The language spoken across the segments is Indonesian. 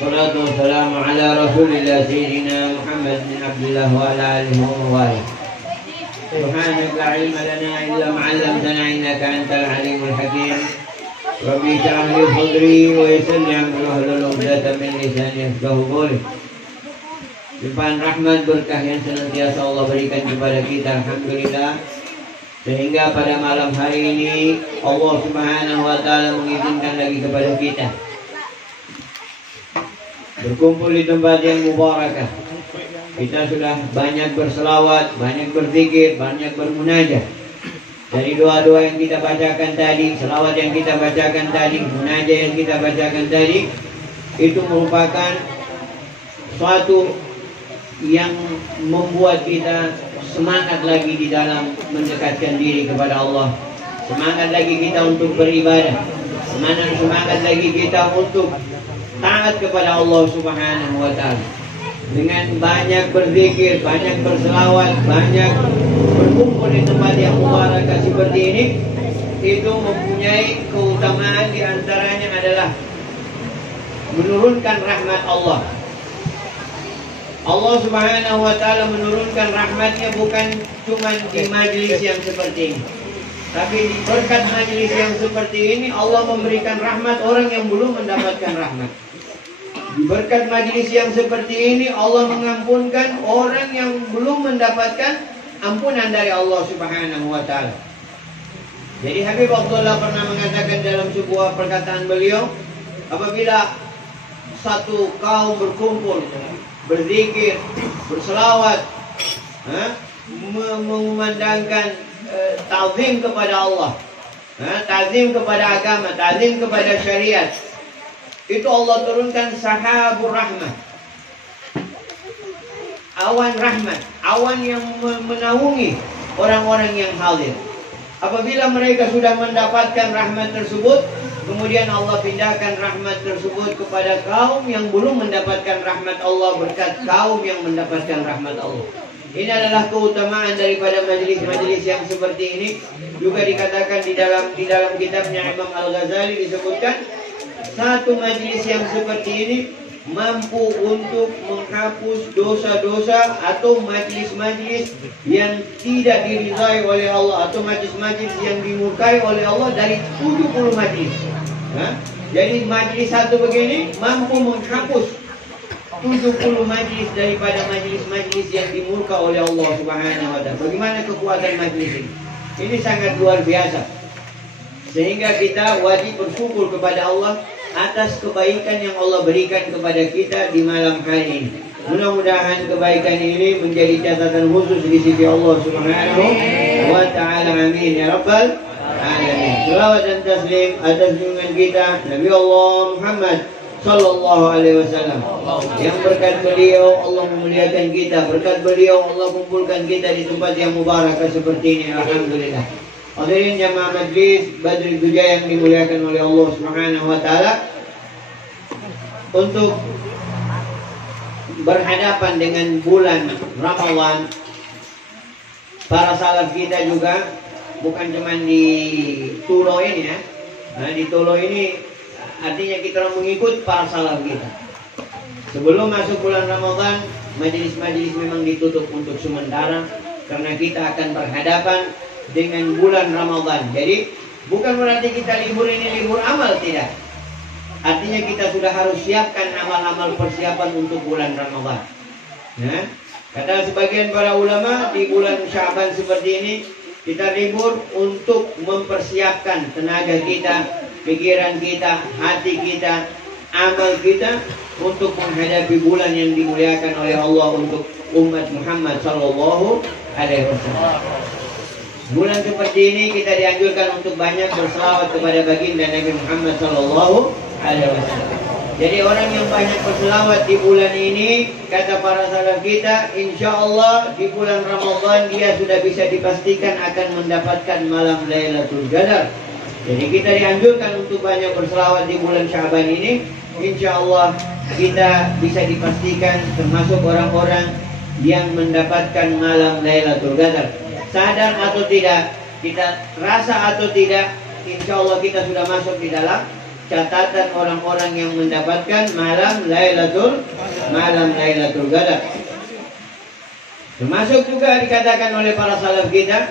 Wassalatu wassalamu ala rasulillah Sayyidina Muhammad bin Abdullah wa ala alihi wa mawalih. Subhanaka la ilma lana illa ma 'allamtana innaka antal alimul hakim. Rabbi shrah li sadri wa yassir li amri wahlul 'uqdatam min lisani yafqahu qawli. Limpahan rahmat berkah yang senantiasa Allah berikan kepada kita, alhamdulillah. Sehingga pada malam hari ini Allah Subhanahu wa taala mengizinkan lagi kepada kita berkumpul di tempat yang mubarakah. Kita sudah banyak berselawat, banyak berzikir, banyak bermunajat. Dari doa-doa yang kita bacakan tadi, selawat yang kita bacakan tadi, munajat yang kita bacakan tadi, itu merupakan suatu yang membuat kita semangat lagi di dalam mendekatkan diri kepada Allah. Semangat lagi kita untuk beribadah. Semangat lagi kita untuk taat kepada Allah Subhanahu wa taala. Dengan banyak berzikir, banyak berselawat, banyak berkumpul di tempat yang mubarakah seperti ini, itu mempunyai keutamaan, di antaranya adalah menurunkan rahmat Allah. Allah Subhanahu wa taala menurunkan rahmatnya bukan cuma di majelis yang seperti ini, tapi di berkat majelis yang seperti ini Allah memberikan rahmat orang yang belum mendapatkan rahmat. Di berkat majelis yang seperti ini Allah mengampunkan orang yang belum mendapatkan ampunan dari Allah Subhanahu wa taala. Jadi Habib Abdullah pernah mengatakan dalam sebuah perkataan beliau, apabila satu kaum berkumpul, berzikir, berselawat, mengumandangkan ta'zim kepada Allah, ta'zim kepada agama, ta'zim kepada syariat, itu Allah turunkan sahabur rahmat, awan rahmat, awan yang menaungi orang-orang yang hadir. Apabila mereka sudah mendapatkan rahmat tersebut, kemudian Allah pindahkan rahmat tersebut kepada kaum yang belum mendapatkan rahmat Allah berkat kaum yang mendapatkan rahmat Allah. Ini adalah keutamaan daripada majelis-majelis yang seperti ini. Juga dikatakan di dalam kitabnya Imam Al-Ghazali disebutkan, satu majelis yang seperti ini mampu untuk menghapus dosa-dosa atau majelis-majelis yang tidak diridhai oleh Allah, atau majelis-majelis yang dimurkai oleh Allah dari 70 majelis. Jadi majelis satu begini mampu menghapus 70 majelis daripada majelis-majelis yang dimurka oleh Allah Subhanahu wa taala. Bagaimana kekuatan majelis ini? Ini sangat luar biasa. Sehingga kita wajib bersyukur kepada Allah atas kebaikan yang Allah berikan kepada kita di malam hari ini. Mudah-mudahan kebaikan ini menjadi catatan khusus di sisi Allah Subhanahu wa taala. Amin ya rabbal alamin. Salawat dan taslim atas junjungan kita Nabi Allah Muhammad sallallahu alaihi wasallam, yang berkat beliau Allah memuliakan kita, berkat beliau Allah kumpulkan kita di tempat yang mubarakah seperti ini. Alhamdulillah. Hadirin jamaah majlis Badrul Duja yang dimuliakan oleh Allah Subhanahu wa taala, untuk berhadapan dengan bulan Ramadan, para salaf kita juga bukan cuma di Tulo ini ya. Di Tulo ini artinya kita mengikut para salaf kita. Sebelum masuk bulan Ramadan, majelis-majelis memang ditutup untuk sementara karena kita akan berhadapan dengan bulan Ramadan. Jadi bukan berarti kita libur ini libur amal, tidak. Artinya kita sudah harus siapkan amal-amal persiapan untuk bulan Ramadan. Kata sebagian para ulama, di bulan Sya'ban seperti ini kita libur untuk mempersiapkan tenaga kita, pikiran kita, hati kita, amal kita untuk menghadapi bulan yang dimuliakan oleh Allah untuk umat Muhammad sallallahu alaihi wasallam. Bulan seperti ini kita dianjurkan untuk banyak berselawat kepada baginda Nabi Muhammad sallallahu alaihi wasallam. Jadi orang yang banyak berselawat di bulan ini, kata para salaf kita, insya Allah di bulan Ramadan dia sudah bisa dipastikan akan mendapatkan malam Lailatul Qadar. Jadi kita dianjurkan untuk banyak berselawat di bulan Sya'ban ini. Insya Allah kita bisa dipastikan termasuk orang-orang yang mendapatkan malam Lailatul Qadar. Sadar atau tidak, kita rasa atau tidak, insya Allah kita sudah masuk di dalam catatan orang-orang yang mendapatkan malam Lailatul Qadar. Termasuk juga dikatakan oleh para salaf kita,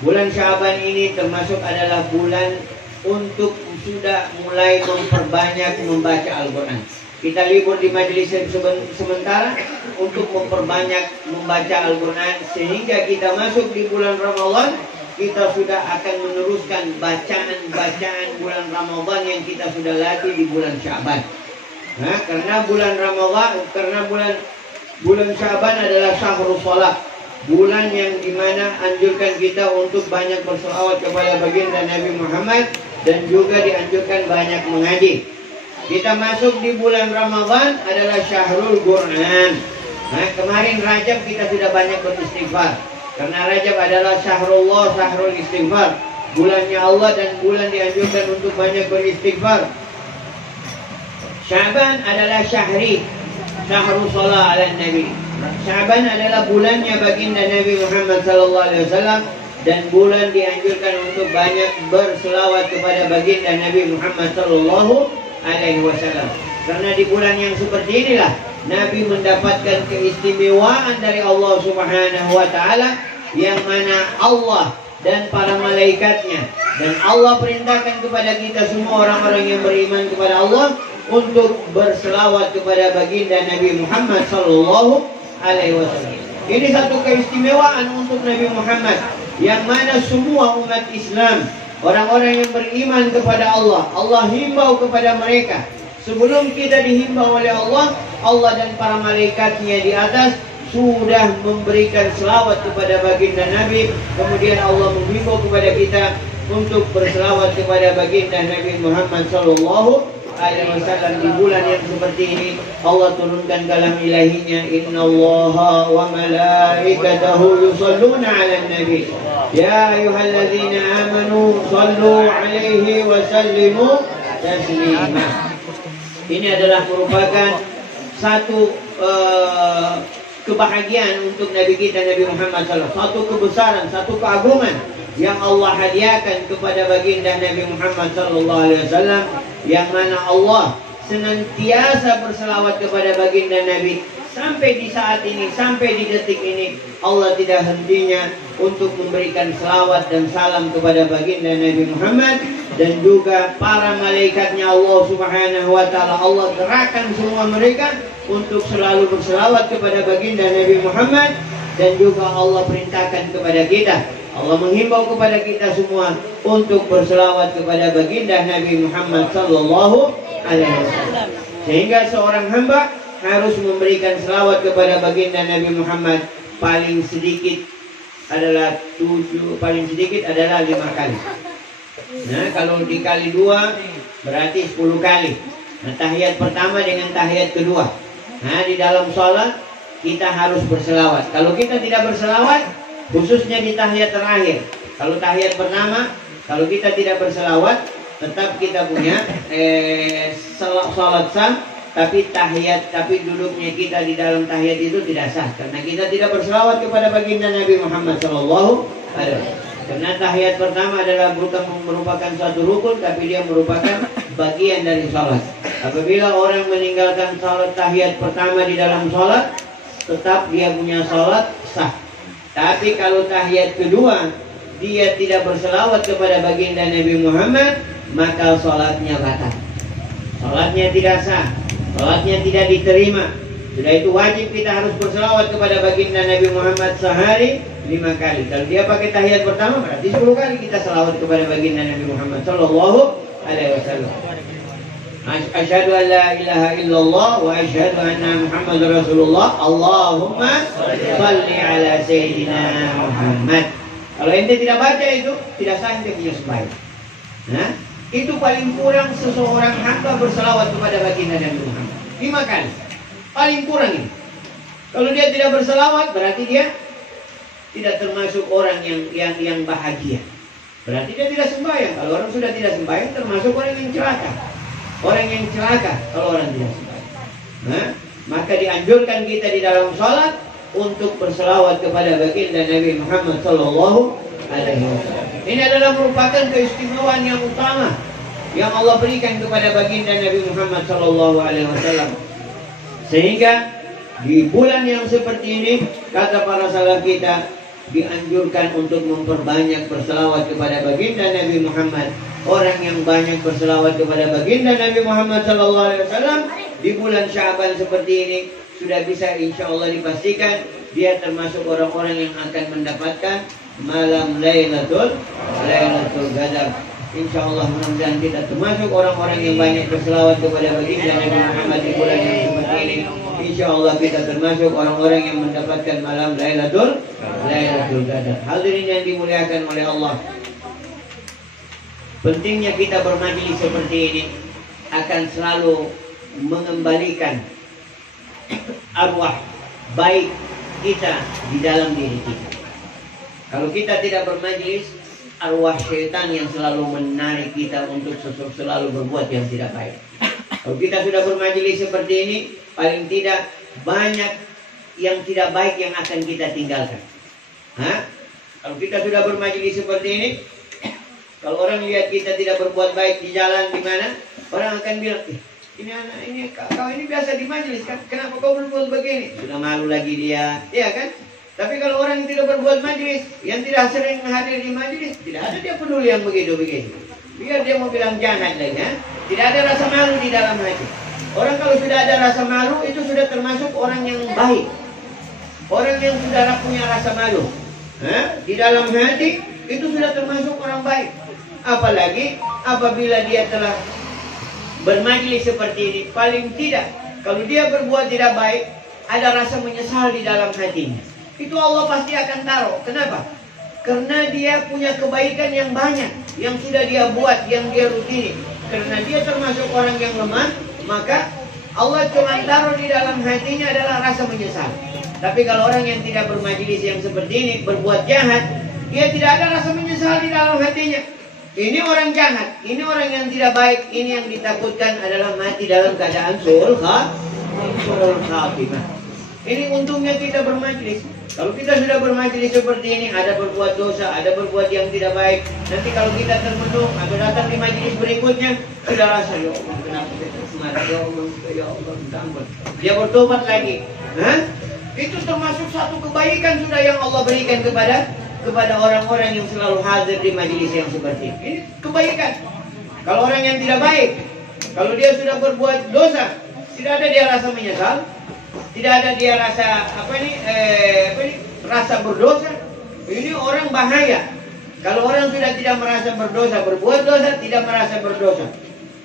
bulan Sya'ban ini termasuk adalah bulan untuk sudah mulai memperbanyak membaca Al-Quran. Kita libur di majelis sementara untuk memperbanyak membaca Al-Quran, sehingga kita masuk di bulan Ramadan, kita sudah akan meneruskan bacaan-bacaan bulan Ramadan yang kita sudah latih di bulan Sya'ban. Nah, karena bulan Sya'ban adalah syahrul shalah, bulan yang dimana anjurkan kita untuk banyak berselawat kepada baginda Nabi Muhammad dan juga dianjurkan banyak mengaji. Kita masuk di bulan Ramadan adalah syahrul Quran. Nah, kemarin Rajab kita sudah banyak beristighfar, karena Rajab adalah syahrullah, syahrul istighfar, bulannya Allah dan bulan dianjurkan untuk banyak beristighfar. Sya'ban adalah syahrul shalah ala Nabi. Sya'ban adalah bulannya baginda Nabi Muhammad SAW, dan bulan dianjurkan untuk banyak berselawat kepada baginda Nabi Muhammad SAW. Karena di bulan yang seperti inilah Nabi mendapatkan keistimewaan dari Allah Subhanahu wa Ta'ala, yang mana Allah dan para malaikatnya dan Allah perintahkan kepada kita semua orang-orang yang beriman kepada Allah untuk berselawat kepada baginda Nabi Muhammad SAW. Ini satu keistimewaan untuk Nabi Muhammad, yang mana semua umat Islam, orang-orang yang beriman kepada Allah, Allah himbau kepada mereka. Sebelum kita dihimbau oleh Allah, Allah dan para malaikatnya di atas sudah memberikan selawat kepada baginda Nabi. Kemudian Allah menghimbau kepada kita untuk berselawat kepada baginda Nabi Muhammad SAW. Di bulan yang seperti ini Allah turunkan kalam ilahinya, innallaha wa malaikatahu yusalluna 'alan nabi ya ayyuhalladzina amanu sallu 'alaihi wa sallimu taslima. Ini adalah merupakan satu kebahagiaan untuk Nabi kita Nabi Muhammad SAW, satu kebesaran, satu keagungan yang Allah hadiahkan kepada baginda Nabi Muhammad SAW, yang mana Allah senantiasa berselawat kepada baginda Nabi. Sampai di saat ini, sampai di detik ini, Allah tidak hentinya untuk memberikan selawat dan salam kepada baginda Nabi Muhammad. Dan juga para malaikatnya Allah Subhanahu wa Ta'ala, Allah gerakan semua mereka untuk selalu berselawat kepada baginda Nabi Muhammad. Dan juga Allah perintahkan kepada kita, Allah menghimbau kepada kita semua untuk berselawat kepada baginda Nabi Muhammad SAW. Sehingga seorang hamba harus memberikan selawat kepada baginda Nabi Muhammad paling sedikit adalah 5 kali. Nah, kalau dikali 2 berarti 10 kali. Nah, tahiyat pertama dengan tahiyat kedua. Nah, di dalam sholat kita harus berselawat. Kalau kita tidak berselawat, khususnya di tahiyat terakhir, kalau tahiyat pertama, kalau kita tidak berselawat, tetap kita punya sholat sah, tapi duduknya kita di dalam tahiyat itu tidak sah, karena kita tidak berselawat kepada baginda Nabi Muhammad SAW. Karena tahiyat pertama adalah bukan merupakan suatu rukun, tapi dia merupakan bagian dari sholat. Apabila orang meninggalkan sholat tahiyat pertama di dalam sholat, tetap dia punya sholat sah. Tapi kalau tahiyat kedua dia tidak berselawat kepada baginda Nabi Muhammad, maka sholatnya batal, sholatnya tidak sah, sholatnya tidak diterima. Sudah itu wajib kita harus berselawat kepada baginda Nabi Muhammad sehari 5 kali. Kalau dia pakai tahiyat pertama, berarti 10 kali kita selawat kepada baginda Nabi Muhammad SAW. Asyhadu an la ilaha illallah wa asyhadu anna Muhammadar Rasulullah. Allahumma shalli ala Sayyidina Muhammad. Kalau ente tidak baca itu, tidak sah ente punya sembahyang. Nah, itu paling kurang seseorang hamba berselawat kepada baginda Nabi Muhammad 5 kali. Paling kurang ini. Kalau dia tidak berselawat, berarti dia tidak termasuk orang yang bahagia. Berarti dia tidak sembahyang. Kalau orang sudah tidak sembahyang, termasuk orang yang celaka. Orang yang celaka kalau orang tidak sembahyang. Nah, maka dianjurkan kita di dalam sholat untuk berselawat kepada baginda Nabi Muhammad SAW. Ini adalah merupakan keistimewaan yang utama yang Allah berikan kepada baginda Nabi Muhammad SAW. Sehingga di bulan yang seperti ini, kata para salaf kita, dianjurkan untuk memperbanyak berselawat kepada baginda Nabi Muhammad. Orang yang banyak berselawat kepada baginda Nabi Muhammad SAW di bulan Sya'ban seperti ini, sudah bisa insya Allah dipastikan dia termasuk orang-orang yang akan mendapatkan malam Lailatul Qadar. Insya Allah mudah-mudahan kita termasuk orang-orang yang banyak berselawat kepada baginda Nabi Muhammad di bulan yang seperti ini. Insya Allah kita termasuk orang-orang yang mendapatkan malam Lailatul Qadar. Hadirin yang dimuliakan oleh Allah, pentingnya kita bermajlis seperti ini akan selalu mengembalikan arwah baik kita di dalam diri kita. Kalau kita tidak bermajlis, arwah syaitan yang selalu menarik kita untuk selalu berbuat yang tidak baik. Kalau kita sudah bermajlis seperti ini, paling tidak banyak yang tidak baik yang akan kita tinggalkan. Kalau kita sudah bermajlis seperti ini, kalau orang lihat kita tidak berbuat baik di jalan di mana, orang akan bilang, ini anak ini kau ini biasa di majelis kan, kenapa kau berbuat begini? Sudah malu lagi dia, ya kan? Tapi kalau orang yang tidak berbuat majelis, yang tidak sering hadir di majelis, tidak ada dia peduli yang begitu-begitu. Biar dia mau bilang jahat lagi, ya? Tidak ada rasa malu di dalam hati. Orang kalau sudah ada rasa malu, itu sudah termasuk orang yang baik. Orang yang sudah punya rasa malu di dalam hati, itu sudah termasuk orang baik. Apalagi apabila dia telah bermajlis seperti ini, paling tidak kalau dia berbuat tidak baik, ada rasa menyesal di dalam hatinya. Itu Allah pasti akan taruh. Kenapa? Karena dia punya kebaikan yang banyak, yang sudah dia buat, yang dia rutini. Karena dia termasuk orang yang lemah, maka Allah cuma taruh di dalam hatinya adalah rasa menyesal. Tapi kalau orang yang tidak bermajlis yang seperti ini, berbuat jahat, dia tidak ada rasa menyesal di dalam hatinya. Ini orang jahat, ini orang yang tidak baik, ini yang ditakutkan adalah mati dalam keadaan su'ul khatimah. Ini untungnya kita bermajlis. Kalau kita sudah bermajlis seperti ini, ada berbuat dosa, ada berbuat yang tidak baik. Nanti kalau kita termenung atau datang di majlis berikutnya, sudah rasa, ya Allah, kenapa kita kemarin, ya Allah, minta ampun. Dia bertobat lagi. Itu termasuk satu kebaikan sudah yang Allah berikan kepada orang-orang yang selalu hadir di majlis yang seperti ini. Ini kebaikan. Kalau orang yang tidak baik, kalau dia sudah berbuat dosa, tidak ada dia rasa menyesal. Tidak ada dia rasa rasa berdosa. Ini orang bahaya. Kalau orang sudah tidak merasa berdosa, berbuat dosa, tidak merasa berdosa.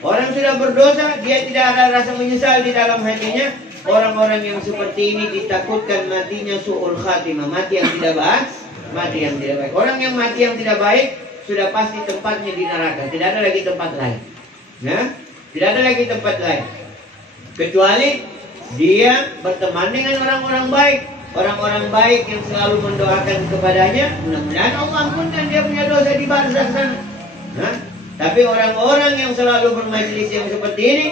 Orang sudah berdosa, dia tidak ada rasa menyesal di dalam hatinya. Orang-orang yang seperti ini ditakutkan matinya su'ul khatimah, mati yang tidak baik, mati yang tidak baik. Orang yang mati yang tidak baik sudah pasti tempatnya di neraka. Tidak ada lagi tempat lain. Tidak ada lagi tempat lain. Kecuali dia berteman dengan orang-orang baik. Orang-orang baik yang selalu mendoakan kepadanya, mudah-mudahan Allah ampunkan dia punya dosa di barzakh sana. Tapi orang-orang yang selalu bermajlis yang seperti ini,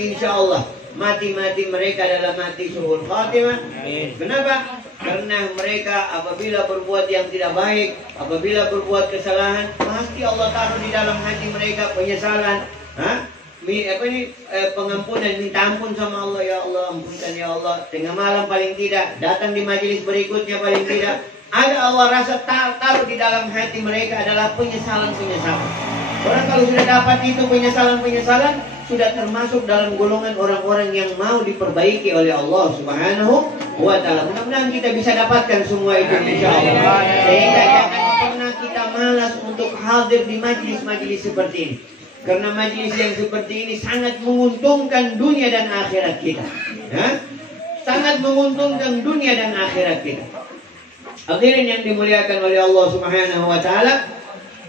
insya Allah mati-mati mereka adalah mati su'ul khatimah. Kenapa? Karena mereka apabila berbuat yang tidak baik, apabila berbuat kesalahan, pasti Allah taruh di dalam hati mereka penyesalan. Pengampunan, minta ampun sama Allah. Ya Allah, ampunkan ya Allah. Tengah malam paling tidak, datang di majelis berikutnya paling tidak, ada Allah rasa taruh di dalam hati mereka adalah penyesalan-penyesalan. Orang kalau sudah dapat itu penyesalan-penyesalan, sudah termasuk dalam golongan orang-orang yang mau diperbaiki oleh Allah Subhanahu wa Ta'ala. Mudah-mudahan kita bisa dapatkan semua itu insyaallah. Sehingga jangan pernah kita malas untuk hadir di majelis-majelis seperti ini. Karena majlis yang seperti ini sangat menguntungkan dunia dan akhirat kita. Sangat menguntungkan dunia dan akhirat kita. Hadirin yang dimuliakan oleh Allah Subhanahu wa Ta'ala,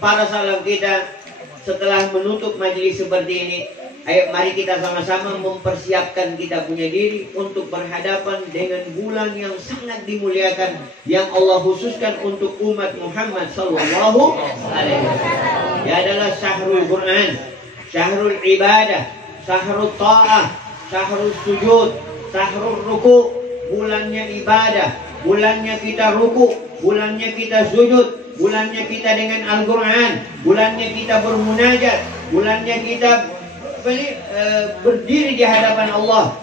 para salaf kita setelah menutup majlis seperti ini, ayo mari kita sama-sama mempersiapkan kita punya diri untuk berhadapan dengan bulan yang sangat dimuliakan yang Allah khususkan untuk umat Muhammad sallallahu alaihi wasallam. Dia adalah syahrul Quran, syahrul ibadah, syahrul ta'ah, syahrul sujud, syahrul ruku. Bulannya ibadah, bulannya kita ruku, bulannya kita sujud, bulannya kita dengan Al-Quran, bulannya kita bermunajat, bulannya kita berdiri di hadapan Allah.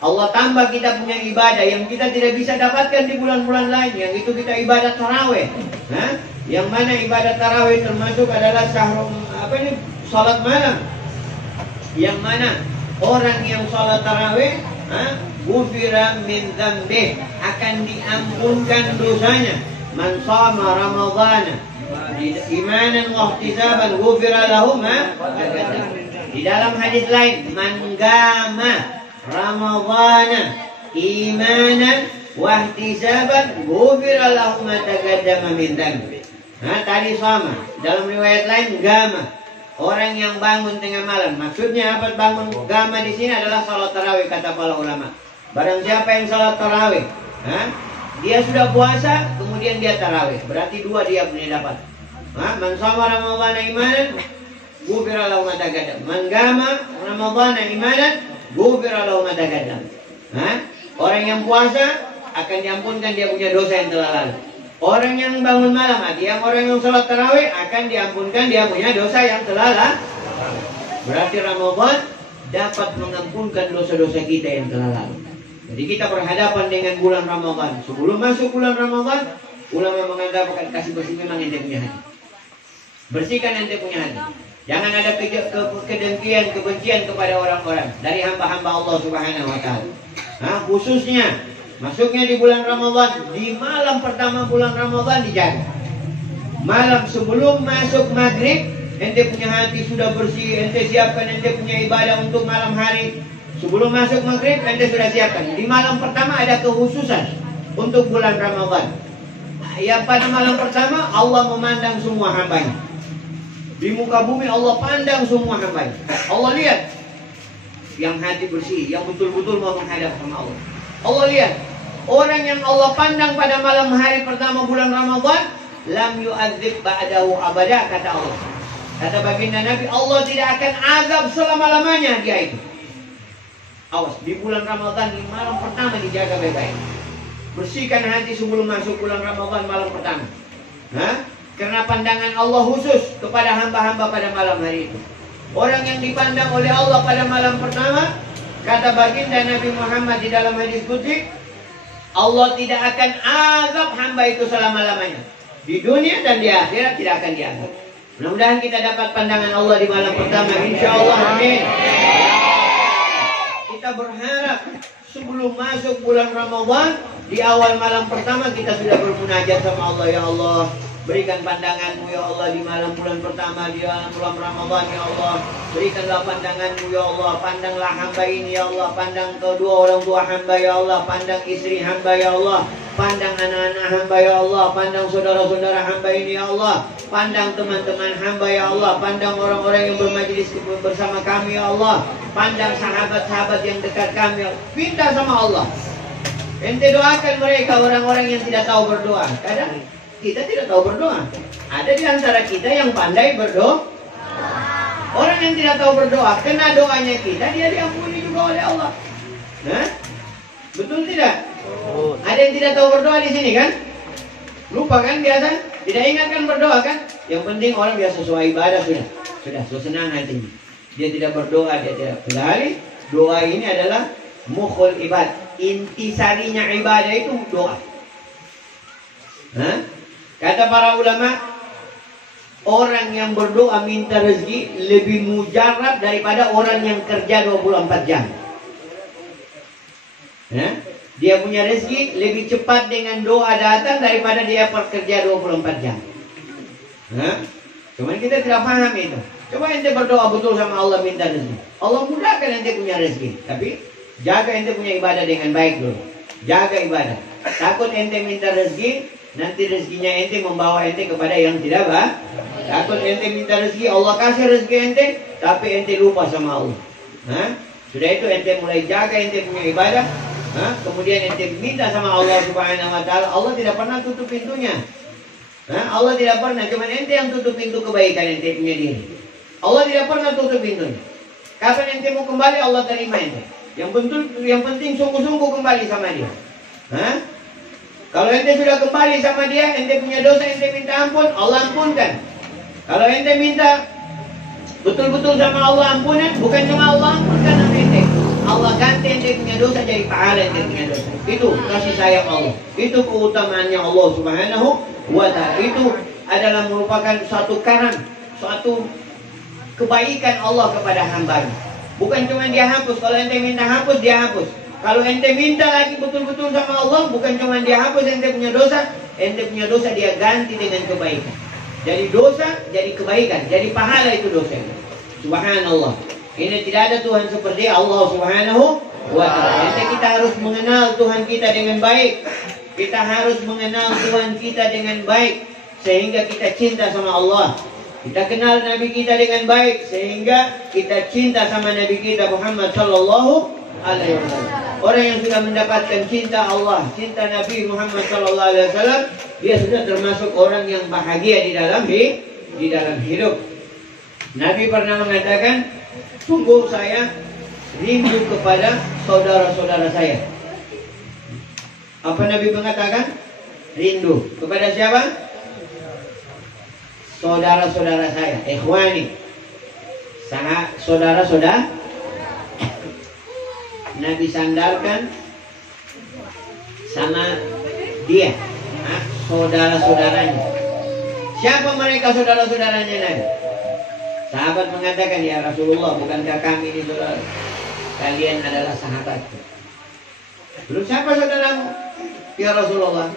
Allah tambah kita punya ibadah yang kita tidak bisa dapatkan di bulan-bulan lain. Yang itu kita ibadah tarawih. Yang mana ibadah tarawih termasuk adalah salat malam. Yang mana orang yang salat tarawih, ghufira min dzambih, akan diampunkan dosanya. Man shama ramadhana imanan wa ihtisaban ghufira lahu ma taqaddama. Di dalam hadis lain, man gama ramadhana imanan wa ihtisaban ghufira lahu ma taqaddama min dzambih. Tadi sama. Dalam riwayat lain gama, orang yang bangun tengah malam. Maksudnya apa bangun gama di sini adalah salat tarawih, kata para ulama. Barang siapa yang salat tarawih, dia sudah puasa, kemudian dia tarawih, berarti dua dia punya dapat. Man shama ramadhana imanan ghufira lahu ma taqaddama. Man gama ramadhana imanan ghufira lahu ma taqaddama. Orang yang puasa akan diampunkan dia punya dosa yang telah lalu. Orang yang bangun malam, orang yang salat tarawih akan diampunkan dia punya dosa yang telah lalu. Berarti Ramadan dapat mengampunkan dosa-dosa kita yang telah lalu. Jadi kita berhadapan dengan bulan Ramadan. Sebelum masuk bulan Ramadan, ulama mengatakan kasih bersih memang ente punya hati. Bersihkan ente punya hati. Jangan ada kedengkian, kebencian kepada orang-orang dari hamba-hamba Allah Subhanahu wa taala. Khususnya masuknya di bulan Ramadan, di malam pertama bulan Ramadan dijaga. Malam sebelum masuk maghrib, ente punya hati sudah bersih, ente siapkan ente punya ibadah untuk malam hari. Sebelum masuk maghrib, ente sudah siapkan. Di malam pertama ada kekhususan untuk bulan Ramadan. Yang pada malam pertama Allah memandang semua hambanya. Di muka bumi Allah pandang semua hambanya. Allah lihat yang hati bersih, yang betul-betul mau menghadap sama Allah. Allah lihat orang yang Allah pandang pada malam hari pertama bulan Ramadan, lam yu'adzib ba'dahu abada, kata Allah. Kata baginda Nabi, Allah tidak akan azab selama-lamanya dia itu. Awas, di bulan Ramadan, di malam pertama dijaga baik-baik. Bersihkan hati sebelum masuk bulan Ramadan malam pertama. Karena pandangan Allah khusus kepada hamba-hamba pada malam hari itu. Orang yang dipandang oleh Allah pada malam pertama, kata baginda Nabi Muhammad di dalam hadis qudsi, Allah tidak akan azab hamba itu selama-lamanya. Di dunia dan di akhirat tidak akan diazab. Mudah-mudahan kita dapat pandangan Allah di malam pertama, insyaallah, amin. Kita berharap sebelum masuk bulan Ramadan, di awal malam pertama kita sudah bermunajat sama Allah. Ya Allah, berikan pandanganmu ya Allah di malam bulan pertama, di dalam bulan Ramadan ya Allah. Berikanlah pandanganmu ya Allah. Pandanglah hamba ini ya Allah. Pandang kedua orang tua hamba ya Allah. Pandang istri hamba ya Allah. Pandang anak-anak hamba ya Allah. Pandang saudara-saudara hamba ini ya Allah. Pandang teman-teman hamba ya Allah. Pandang orang-orang yang bermajlis bersama kami ya Allah. Pandang sahabat-sahabat yang dekat kami ya Allah. Minta sama Allah. Ente doakan mereka, orang-orang yang tidak tahu berdoa. Kadang kita tidak tahu berdoa. Ada di antara kita yang pandai berdoa. Orang yang tidak tahu berdoa, kena doanya kita, dia diampuni juga oleh Allah. Betul tidak? Ada yang tidak tahu berdoa di sini kan? Lupa kan biasa? Tidak ingatkan berdoa kan? Yang penting orang biasa sesuai ibadah sudah senang hatinya. Dia tidak berdoa, dia tidak. Padahal doa ini adalah mukhul ibad. Intisarinya ibadah itu doa. Kata para ulama, orang yang berdoa minta rezeki lebih mujarab daripada orang yang kerja 24 jam. Dia punya rezeki lebih cepat dengan doa datang daripada dia bekerja 24 jam. Cuman kita tidak paham itu. Coba ente berdoa betul sama Allah minta rezeki. Allah mudahkan ente punya rezeki. Tapi jaga ente punya ibadah dengan baik dulu. Jaga ibadah. Takut ente minta rezeki, nanti rezekinya ente membawa ente kepada yang tidak baik. Takut ente minta rezeki, Allah kasih rezeki ente, tapi ente lupa sama Allah. Sudah itu ente mulai jaga ente punya ibadah. Kemudian ente minta sama Allah Subhanahu wa taala. Allah tidak pernah tutup pintunya. Allah tidak pernah, cuma ente yang tutup pintu kebaikan ente punya diri. Allah tidak pernah tutup pintunya. Kapan ente mau kembali, Allah terima ente. Yang penting sungguh-sungguh kembali sama dia. Kalau ente sudah kembali sama dia, ente punya dosa, ente minta ampun, Allah ampunkan. Kalau ente minta betul-betul sama Allah ampunan, bukan cuma Allah ampunkan ente. Allah ganti ente punya dosa jadi pahala ente punya dosa. Itu kasih sayang Allah. Itu keutamaannya Allah Subhanahu wa ta'ala. Itu adalah merupakan suatu karam, suatu kebaikan Allah kepada hambanya. Bukan cuma dia hapus. Kalau ente minta hapus, dia hapus. Kalau ente minta lagi betul-betul sama Allah, bukan cuma dia hapus ente punya dosa dia ganti dengan kebaikan. Jadi dosa jadi kebaikan, jadi pahala itu dosa. Subhanallah. Ini tidak ada Tuhan seperti Allah Subhanahu wa ta'ala. Jadi kita harus mengenal Tuhan kita dengan baik. Kita harus mengenal Tuhan kita dengan baik sehingga kita cinta sama Allah. Kita kenal Nabi kita dengan baik sehingga kita cinta sama Nabi kita Muhammad sallallahu alaihi wasallam. Orang yang sudah mendapatkan cinta Allah, cinta Nabi Muhammad sallallahu alaihi wasallam, dia sudah termasuk orang yang bahagia di dalam hidup. Nabi pernah mengatakan, sungguh saya rindu kepada saudara-saudara saya. Apa Nabi mengatakan? Rindu kepada siapa? Saudara-saudara saya, ikhwani, saudara-saudara. Nabi sandarkan sama dia, saudara-saudaranya. Siapa mereka saudara-saudaranya Nabi? Sahabat mengatakan, ya Rasulullah, bukankah kami ini saudara? Kalian adalah sahabatku. Terus siapa saudaramu? Ya Rasulullah,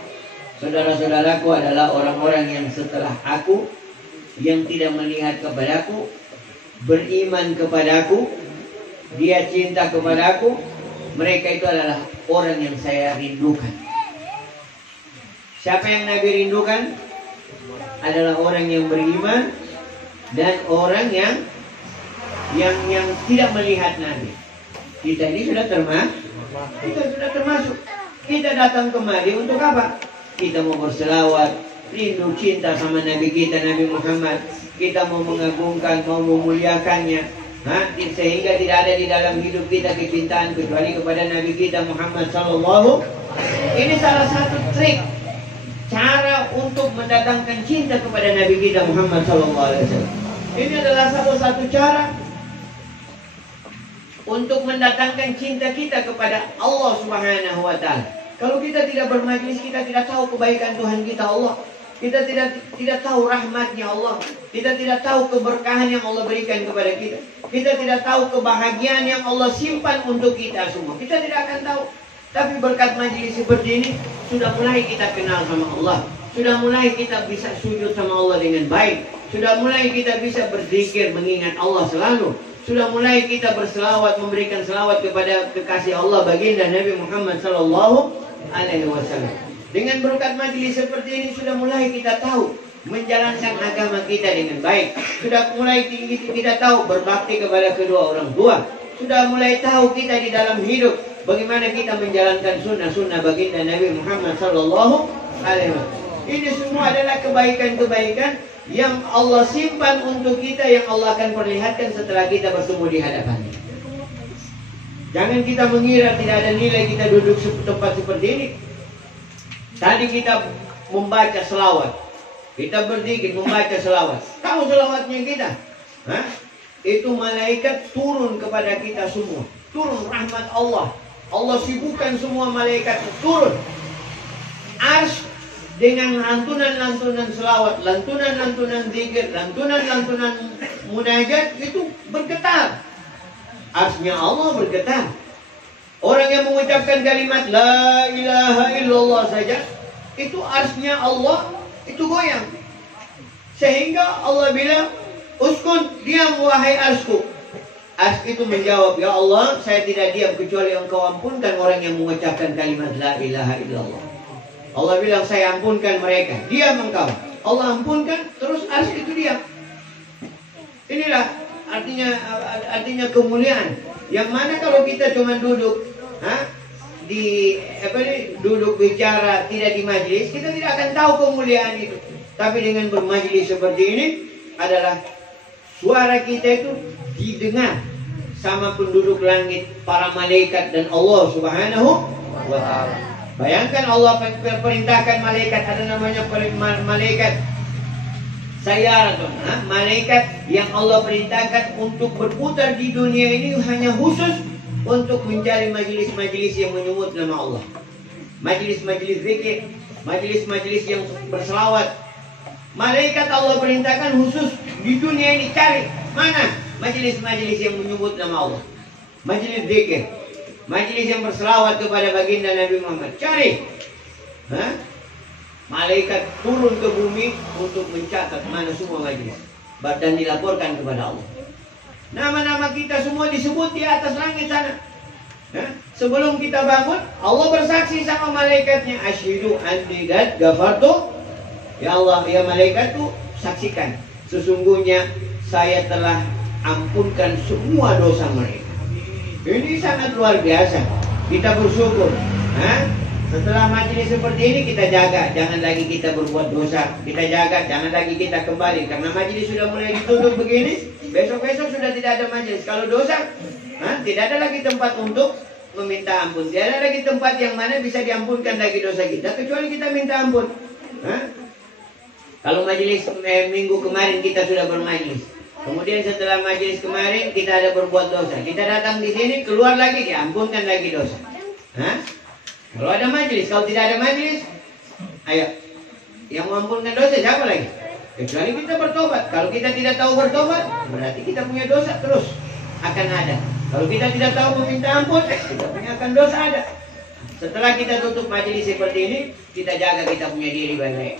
saudara-saudaraku adalah orang-orang yang setelah aku, yang tidak melihat kepadaku, beriman kepadaku, dia cinta kepadaku. Mereka itu adalah orang yang saya rindukan. Siapa yang Nabi rindukan? Adalah orang yang beriman dan orang yang tidak melihat Nabi. Kita ini sudah termasuk. Kita datang kemari untuk apa? Kita mau berselawat, rindu cinta sama Nabi kita, Nabi Muhammad. Kita mau mengagungkan, mau memuliakannya. Sehingga tidak ada di dalam hidup kita kecintaan kecuali kepada Nabi kita Muhammad sallallahu. Ini salah satu trik, cara untuk mendatangkan cinta kepada Nabi kita Muhammad sallallahu alaihi wasallam. Ini adalah satu cara untuk mendatangkan cinta kita kepada Allah Subhanahu wa ta'ala. Kalau kita tidak bermajlis, kita tidak tahu kebaikan Tuhan kita Allah. Kita tidak tahu rahmatnya Allah. Kita tidak tahu keberkahan yang Allah berikan kepada kita. Kita tidak tahu kebahagiaan yang Allah simpan untuk kita semua. Kita tidak akan tahu. Tapi berkat majelis seperti ini, sudah mulai kita kenal sama Allah. Sudah mulai kita bisa sujud sama Allah dengan baik. Sudah mulai kita bisa berzikir, mengingat Allah selalu. Sudah mulai kita berselawat, memberikan selawat kepada kekasih Allah, baginda Nabi Muhammad sallallahu alaihi wasallam. Dengan berkat majelis seperti ini sudah mulai kita tahu menjalankan agama kita dengan baik. Sudah mulai kita tahu berbakti kepada kedua orang tua. Sudah mulai tahu kita di dalam hidup bagaimana kita menjalankan sunnah-sunnah baginda Nabi Muhammad sallallahu alaihi wasallam. Ini semua adalah kebaikan-kebaikan yang Allah simpan untuk kita, yang Allah akan perlihatkan setelah kita bertemu di hadapannya. Jangan kita mengira tidak ada nilai kita duduk di tempat seperti ini. Tadi kita membaca selawat, kita berzikir membaca selawat. Tahu selawatnya kita? Itu malaikat turun kepada kita semua. Turun rahmat Allah. Allah sibukkan semua malaikat turun. Arsy dengan lantunan-lantunan selawat, lantunan-lantunan zikir, lantunan-lantunan munajat itu bergetar. Arsy-nya Allah bergetar. Orang yang mengucapkan kalimat La ilaha illallah saja, itu arsy-nya Allah itu goyang. Sehingga Allah bilang, uskun, diam wahai arsku. Arsy itu menjawab, ya Allah, saya tidak diam kecuali engkau ampunkan orang yang mengucapkan kalimat La ilaha illallah. Allah bilang, saya ampunkan mereka. Diam engkau. Allah ampunkan, terus arsy itu diam. Inilah artinya kemuliaan. Yang mana kalau kita cuma duduk duduk bicara tidak di majlis, kita tidak akan tahu kemuliaan itu. Tapi dengan bermajlis seperti ini adalah suara kita itu didengar sama penduduk langit, para malaikat dan Allah Subhanahu wa ta'ala. Bayangkan Allah perintahkan malaikat, ada namanya malaikat Sayaratun, malaikat yang Allah perintahkan untuk berputar di dunia ini hanya khusus untuk mencari majelis-majelis yang menyebut nama Allah. Majelis-majelis zikir, majelis-majelis yang berselawat. Malaikat Allah perintahkan khusus di dunia ini cari mana majelis-majelis yang menyebut nama Allah. Majelis zikir, majelis yang berselawat kepada baginda Nabi Muhammad. Cari. Malaikat turun ke bumi untuk mencatat mana semua majelis dan dilaporkan kepada Allah. Nama-nama kita semua disebut di atas langit sana. Sebelum kita bangun, Allah bersaksi sama malaikatnya, asyhadu anni qad ghafartu. Ya Allah, ya malaikat tuh saksikan, sesungguhnya saya telah ampunkan semua dosa mereka. Ini sangat luar biasa. Kita bersyukur. Setelah majelis seperti ini kita jaga, jangan lagi kita berbuat dosa. Kita jaga, jangan lagi kita kembali. Karena majelis sudah mulai ditutup begini, besok-besok sudah tidak ada majelis. Kalau dosa, tidak ada lagi tempat untuk meminta ampun. Tidak ada lagi tempat yang mana bisa diampunkan lagi dosa kita, kecuali kita minta ampun. Kalau majelis minggu kemarin kita sudah bermajelis, kemudian setelah majelis kemarin kita ada berbuat dosa, kita datang di sini, keluar lagi, diampunkan lagi dosa. Kalau ada majelis, kalau tidak ada majelis, ayo, yang mengampunkan dosa siapa lagi? Kecuali kita bertobat. Kalau kita tidak tahu bertobat, berarti kita punya dosa terus akan ada. Kalau kita tidak tahu meminta ampun, kita punya akan dosa ada. Setelah kita tutup majelis seperti ini, kita jaga kita punya diri baik-baik.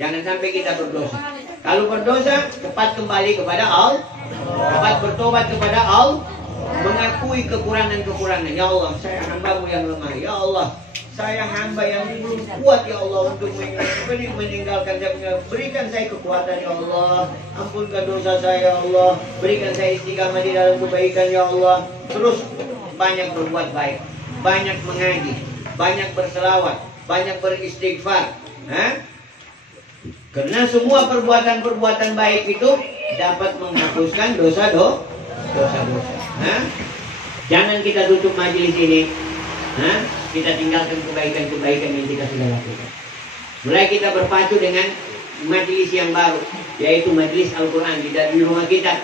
Jangan sampai kita berdosa. Kalau berdosa, cepat kembali kepada Allah, cepat bertobat kepada Allah, mengakui kekurangan-kekurangan. Ya Allah, saya hamba-Mu yang lemah. Ya Allah, saya hamba yang belum kuat ya Allah untuk meninggalkan saya. Berikan saya kekuatan ya Allah. Ampunkan dosa saya ya Allah. Berikan saya istiqamah di dalam kebaikan ya Allah. Terus banyak berbuat baik, banyak mengaji, banyak berselawat, banyak beristighfar. Karena semua perbuatan-perbuatan baik itu dapat menghapuskan dosa-dosa. Jangan kita tutup majelis ini. Kita tinggalkan kebaikan-kebaikan yang kita sudah lakukan. Mulai kita berpacu dengan majelis yang baru, yaitu majelis Al-Quran. Di rumah kita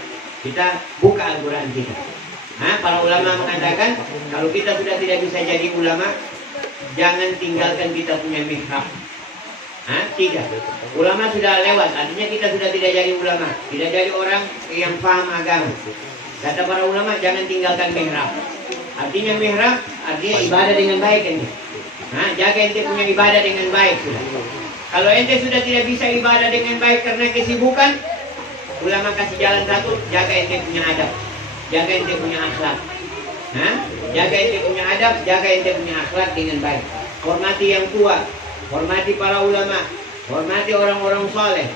buka Al-Quran kita. Para ulama mengatakan, kalau kita sudah tidak bisa jadi ulama, jangan tinggalkan kita punya mihrab. Tidak. Ulama sudah lewat, artinya kita sudah tidak jadi ulama, tidak jadi orang yang paham agama. Kata para ulama, jangan tinggalkan mihrab. Artinya mihrab, artinya ibadah dengan baik ini. Jaga ente punya ibadah dengan baik sudah. Kalau ente sudah tidak bisa ibadah dengan baik karena kesibukan, ulama kasih jalan satu, jaga ente punya adab, jaga ente punya akhlak. Jaga ente punya adab, jaga ente punya akhlak dengan baik. Hormati yang tua, hormati para ulama, hormati orang-orang soleh.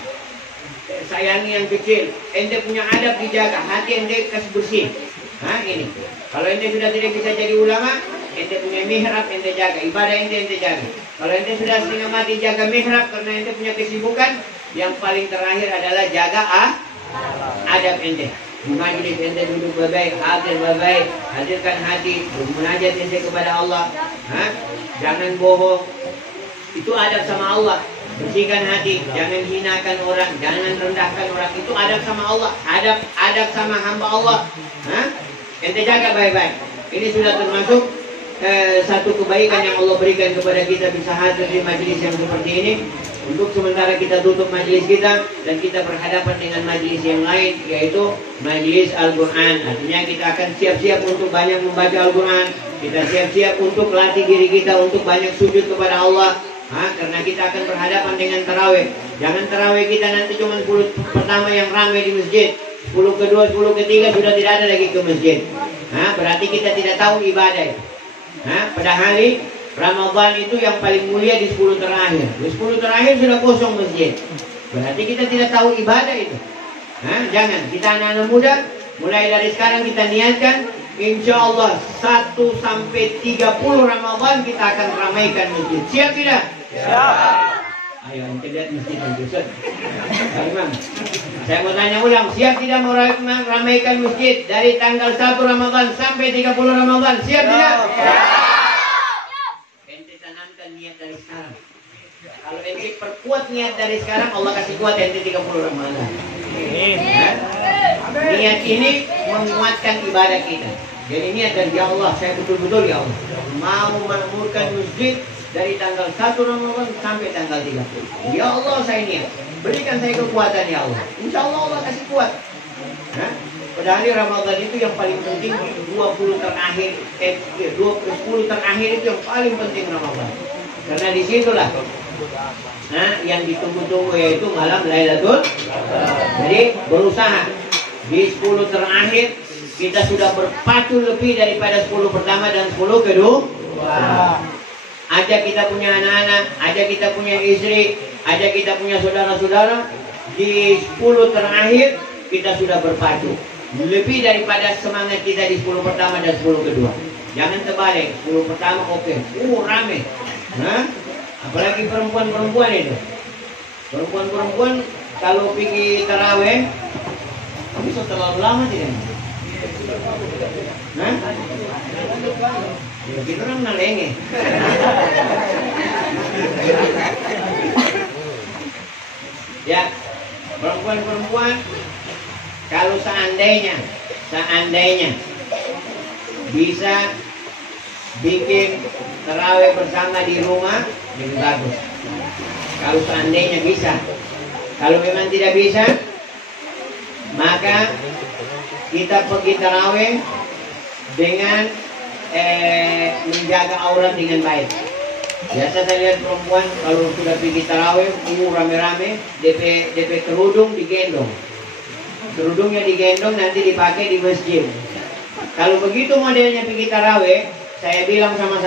Sayangi yang kecil. Ente punya adab dijaga, hati ente kasih bersih. Ini. Kalau ente sudah tidak bisa jadi ulama, ente punya mihrab, ente jaga. Ibadah ente jaga. Kalau ente sudah setengah mati jaga mihrab karena ente punya kesibukan, yang paling terakhir adalah jaga adab ente. Di majlis ente duduk baik-baik, hadir baik-baik, hadirkan hati, bermunajat ente kepada Allah. Jangan bohong. Itu adab sama Allah. Bersihkan hati, jangan hinakan orang, jangan rendahkan orang. Itu adab sama Allah, adab sama hamba Allah. Ente jaga baik-baik. Ini sudah termasuk satu kebaikan yang Allah berikan kepada kita, bisa hadir di majelis yang seperti ini. Untuk sementara kita tutup majelis kita dan kita berhadapan dengan majelis yang lain, yaitu majelis Al-Quran. Artinya kita akan siap-siap untuk banyak membaca Al-Quran. Kita siap-siap untuk latih diri kita untuk banyak sujud kepada Allah. Karena kita akan berhadapan dengan tarawih. Jangan tarawih kita nanti cuma 10 pertama yang ramai di masjid, 10 kedua, 10 ketiga sudah tidak ada lagi ke masjid. Berarti kita tidak tahu ibadah. Pada hari Ramadan itu yang paling mulia di 10 terakhir. Di 10 terakhir sudah kosong masjid. Berarti kita tidak tahu ibadah itu. Jangan. Kita anak-anak muda, mulai dari sekarang kita niatkan, insya Allah 1 sampai 30 Ramadan kita akan ramaikan masjid. Siap tidak? Siap. Ayo ente lihat masjid yang besar. Saya mau tanya ulang, siap tidak mau ramaikan masjid dari tanggal 1 Ramadan sampai 30 Ramadan? Siap tidak? Siap. Ente tanamkan niat dari sekarang. Kalau ente perkuat niat dari sekarang, Allah kasih kuat ente 30 Ramadan. Niat ini menguatkan ibadah kita. Jadi niat dari ya Allah, saya betul-betul ya Allah mau memakmurkan masjid dari tanggal 1 Ramadan sampai tanggal 30. Ya Allah, saya niat. Berikan saya kekuatan ya Allah. Insya Allah Allah kasih kuat. Pada hari Ramadan itu yang paling penting 20 terakhir, 10 terakhir itu yang paling penting Ramadan. Karena disitulah yang ditunggu-tunggu yaitu malam Lailatul. Jadi berusaha di 10 terakhir kita sudah berpacu lebih daripada 10 pertama dan 10 kedua. Aja kita punya anak-anak, aja kita punya istri, aja kita punya saudara-saudara, di 10 terakhir kita sudah berpacu lebih daripada semangat kita di 10 pertama dan 10 kedua. Jangan terbalik, 10 pertama oke, rame. Apalagi perempuan-perempuan itu. Perempuan-perempuan kalau pergi taraweh bisa terlalu lama tidak? Ya, kita orang nalenge. Ya, perempuan-perempuan kalau seandainya bisa bikin tarawih bersama di rumah lebih bagus. Kalau seandainya bisa. Kalau memang tidak bisa, maka kita pergi tarawih dengan menjaga aurat dengan baik. Biasa saya lihat perempuan kalau sudah pergi tarawih, rame-rame, DP kerudung digendong. Kerudungnya digendong nanti dipakai di masjid. Kalau begitu modelnya pergi tarawih, saya bilang sama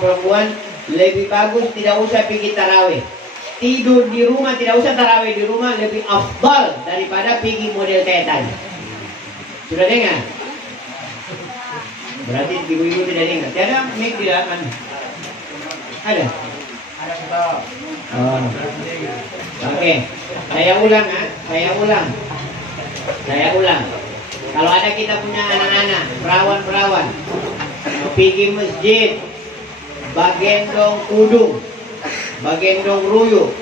perempuan, lebih bagus tidak usah pergi tarawih. Tidur di rumah, tidak usah tarawih di rumah, lebih afdal daripada pergi model kayak tadi. Sudah dengar? Berarti ibu-ibu tidak dengar. Tiada mic di dalam. Ada? Oh. Oke. Saya ulang. Kalau ada kita punya anak-anak, perawan-perawan, pergi masjid, bagendong kudung, bagendong ruyu.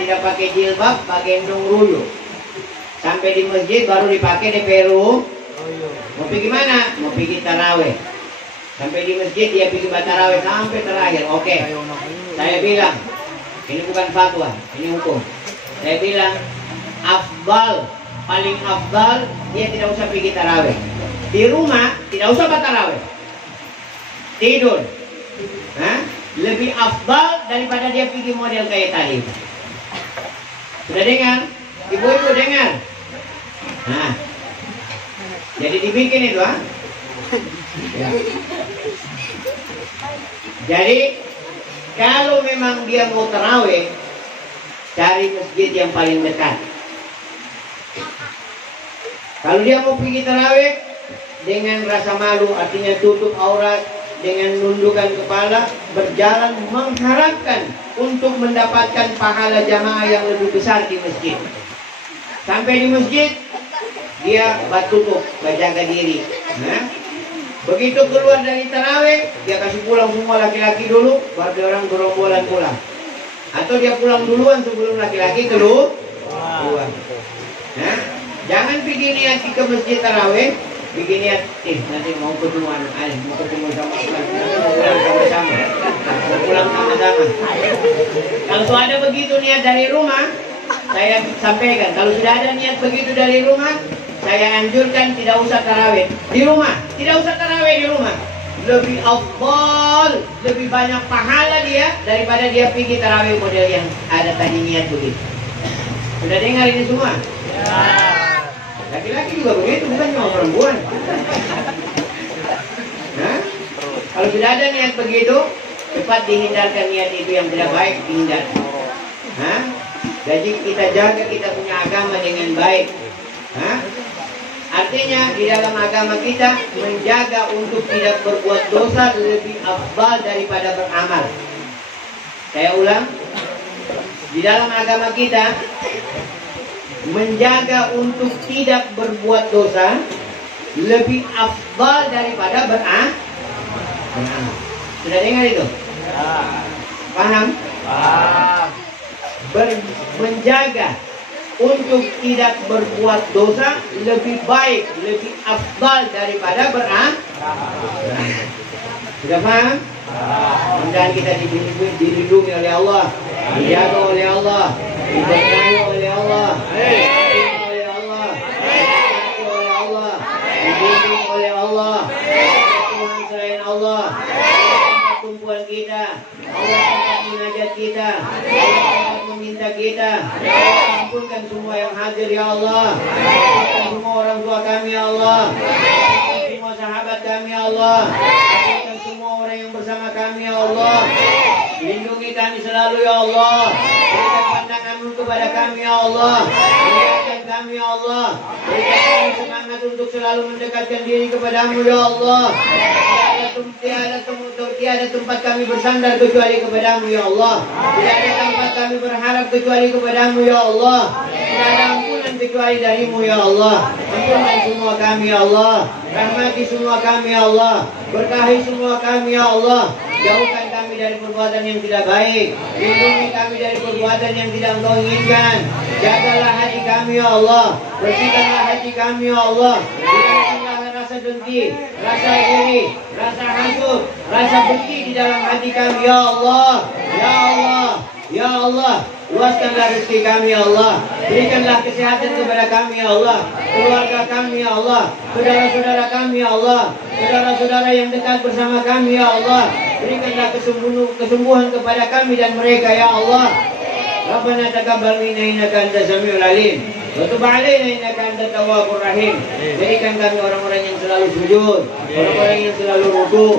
Tidak pakai jilbab, bagendong ruyu. Sampai di masjid baru dipakai di Peru. Mau pergi mana? Mau pergi taraweh. Sampai di masjid dia pergi taraweh sampai terakhir. Oke. Saya bilang, ini bukan fatwa, ini hukum. Saya bilang, paling afdal dia tidak usah pergi taraweh. Di rumah tidak usah taraweh. Tidur. Lebih afdal daripada dia pergi model kayak tadi. Sudah dengar? Ibu-ibu dengar? Jadi dibikin itu ya. Jadi kalau memang dia mau tarawih, cari masjid yang paling dekat. Kalau dia mau pergi tarawih dengan rasa malu, artinya tutup aurat, dengan nundukkan kepala, berjalan mengharapkan untuk mendapatkan pahala jamaah yang lebih besar di masjid. Sampai di masjid, dia tutup, jaga diri. Begitu keluar dari tarawih, dia kasih pulang semua laki-laki dulu, baru orang gerombolan pulang. Atau dia pulang duluan sebelum laki-laki keluar. Jangan pergi niat ke masjid tarawih, pergi niat, nanti mau ketemu mau ketemu sama pulang sama-sama. Kalau ada begitu niat dari rumah, saya sampaikan. Kalau sudah ada niat begitu dari rumah, saya anjurkan tidak usah tarawih di rumah. Tidak usah tarawih di rumah. Lebih afdal, lebih banyak pahala dia daripada dia pergi tarawih model yang ada tadi niat begitu. Sudah dengar ini semua? Laki-laki juga begitu, bukan cuma perempuan. Kalau sudah ada niat begitu, cepat dihindarkan niat itu yang tidak baik, dihindar. Jadi kita jaga kita punya agama dengan baik. Artinya di dalam agama kita menjaga untuk tidak berbuat dosa lebih afdal daripada beramal. Saya ulang, di dalam agama kita menjaga untuk tidak berbuat dosa lebih afdal daripada beramal. Sudah dengar itu? Paham? Menjaga untuk tidak berbuat dosa lebih baik, lebih afdal daripada beramal. Sudah paham? Mudah-mudahan kita dilindungi oleh Allah, dijaga oleh Allah, diberkahi oleh Allah, oleh Allah, oleh Allah, dibimbing oleh Allah. Tuhan selain Allah, Allah tumpuan kita, Allah tempat munajat kita, Allah tempat meminta kita. Ampunkan semua yang hadir ya Allah, ampunkan semua orang tua kami ya Allah, ampunkan semua sahabat kami ya Allah, ampunkan semua orang yang bersama kami ya Allah. Lindungi kami selalu ya Allah, berikan pandangan-Mu kepada kami ya Allah, muliakan kami ya Allah, berikan kami semangat untuk selalu mendekatkan diri kepada-Mu ya Allah. Tiada tempat kami bersandar kecuali kepada-Mu ya Allah. Tidak ada tempat kami berharap kecuali kepada-Mu ya Allah. Tidak ada ampunan kecuali dari-Mu ya Allah. Ampunkan semua kami ya Allah, rahmati semua kami ya Allah, berkahi semua kami ya Allah. Jauhkan kami dari perbuatan yang tidak baik, lindungi kami dari perbuatan yang tidak Engkau inginkan. Jagalah hati kami ya Allah, bersihkanlah hati kami ya Allah. Hilangkanlah rasa dengki, rasa iri, rasa hasud, rasa benci di dalam hati kami ya Allah. Ya Allah, ya Allah, luaskanlah rezeki kami ya Allah, berikanlah kesehatan kepada kami ya Allah, keluarga kami ya Allah, saudara-saudara kami ya Allah, saudara-saudara yang dekat bersama kami ya Allah, berikanlah kesembuhan kepada kami dan mereka ya Allah. Rabbana taqabbal minna innaka antas samiul alim wa tub 'alaina innaka antat tawwabur rahim. Jadikan kami orang-orang yang selalu sujud, orang-orang yang selalu rukuk,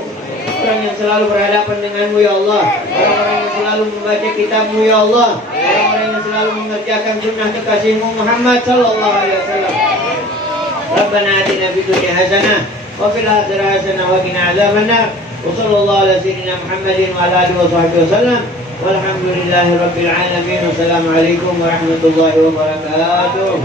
orang yang selalu berhadapan dengan-Mu ya Allah, orang-orang yang selalu membaca kitab-Mu ya Allah, orang-orang yang selalu mengerjakan sunnah kekasih-Mu Muhammad sallallahu alaihi wasallam. Rabbana atina fid dunya hasanah wa fil akhirati hasanah wa qina adzabannar. Wa sallallahu ala sayyidina Muhammadin wa ala alihi wa sahbihi wasallam. Walhamdulillahi rabbil alamin. Wassalamualaikum warahmatullahi wabarakatuh.